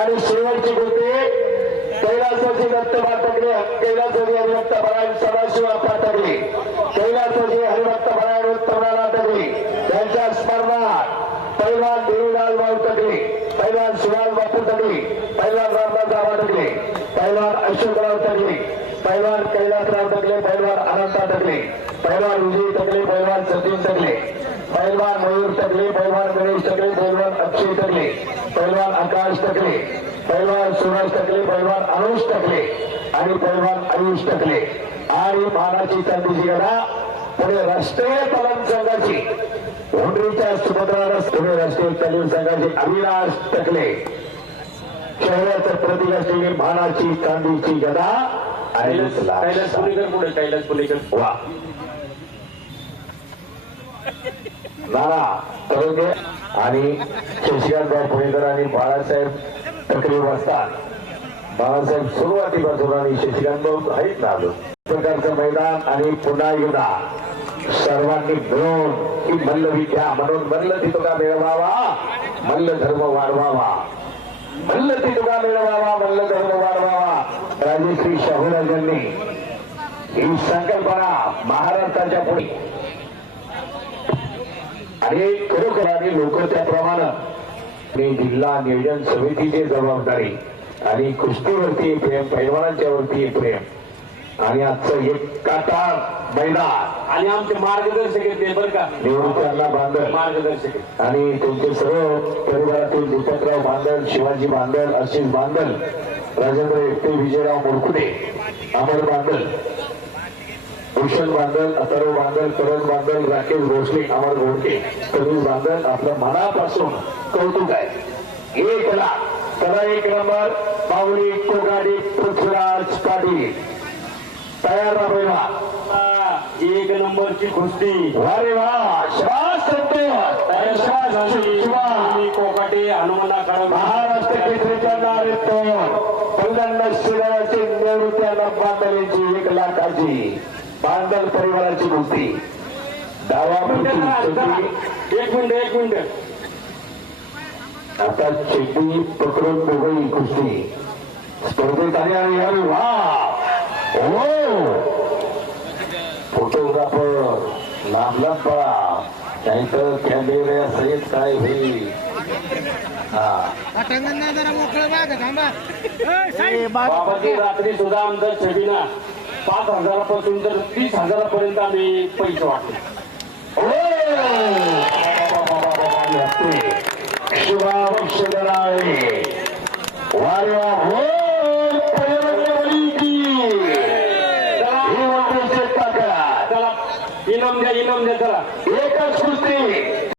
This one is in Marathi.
आणि शेवटची गोष्टी कैलासाची दत्त मातकले कैलासाची हरिभक्त परायण सदाशिव आपा तगले हरिभक्त परायण उत्तमनाला तगले त्यांच्या स्मरणात पैलवान देवीलाल भाऊ तगले पैलवान शिवाल बापू तगले पैलवान रामदास बाबा तगले पैलवान अशोकराव तगले पैलवान कैलासराव तगले पैलवान अनंता तगले पैलवान विजय तगले पैलवान सचिन तगले पैलवान मयूर तगले पैलवान गणेश तगले पैलवान अक्षय तगले पैलवान आकाश तगले पैलवान सुरेश टकले पैलवान अनुष टकले आणि पैलवान आयुष टकले आणि महाराची चांदीची गडा पुणे राष्ट्रीय तालीम संघाची. होंडरीच्या सुभद्रा पुणे राष्ट्रीय तालीम संघाचे अविनाश टकले शहराचं प्रतीक असलेली मानाची चांदीची गदा आणि कैलास पुणेकर पुढे कैलास पुणेकर वा. नाना तरुणे आणि शशिकांतराव पुणेकर आणि बाळासाहेब टकरे बसतात बाळासाहेब सुरुवातीपासून आणि शशिकांतराव आहेत ना अजून. प्रकारचं मैदान आणि पुन्हा एकदा सर्वांनी मिळून की मल्ल विद्या म्हणून मल्ल तितुका मिळवावा मल्ल धर्म वाढवावा. मल्ल तितुका मिळवावा मल्ल धर्म वाढवावा. राजश्री शाहूराजांनी ही संकल्पना महाराष्ट्राच्या पुढे आणि खरोखर आणि लोक त्याप्रमाणे आणि जिल्हा नियोजन समितीची जबाबदारी आणि कुस्तीवरती प्रेम पैलवानांच्या वरती प्रेम आणि आजचं एक काटार मैदान. आणि आमचे मार्गदर्शक आहेत बरं का? निवृत्त्यांना बांधल. मार्गदर्शक. आणि त्यांचे सर्व परिवारातील दीपकराव बांदल शिवाजी बांदल आशिष बांदल राजेंद्र एकटे विजयराव मोरकुटे अमर बांदल भूषण बांदल अथर्व बांदल करण बांदल राकेश भोसले अमर घोडके तरुण बांदल आपल्या मनापासून कौतुक आहे. एक लाख त्याला एक नंबर पावली कोगाडी पृथ्वीराज पाटील. तयार राहा एक नंबरची कुस्ती. वारे वा श्वास कोकाटे हनुमाना काढून महाराष्ट्र केसरीच्या नावे तो. पहिल्यांदा शिराची निवृत्त्याला बांधलेची एक लाखाची. बांधल परिवाराची कुस्ती डावा चेंडी एक मिनिट एक मिनिट. आता चेंडी पकडून मोगळी कुस्ती स्पर्धेत आली आणि यावेळी वा! ओ फोटोग्राफर लांब लांब पळा. नाहीतर कॅमेऱ्या सहित काय होईल? हा. बाबाची रात्री सुद्धा आमचा छबीना. पाच हजारापासून तर तीस हजारापर्यंत आम्ही पैसे वाटले शिवाक्षराळे वाऱ्या हो चला इनाम द्या इनाम द्या चला. एकच कुस्ती.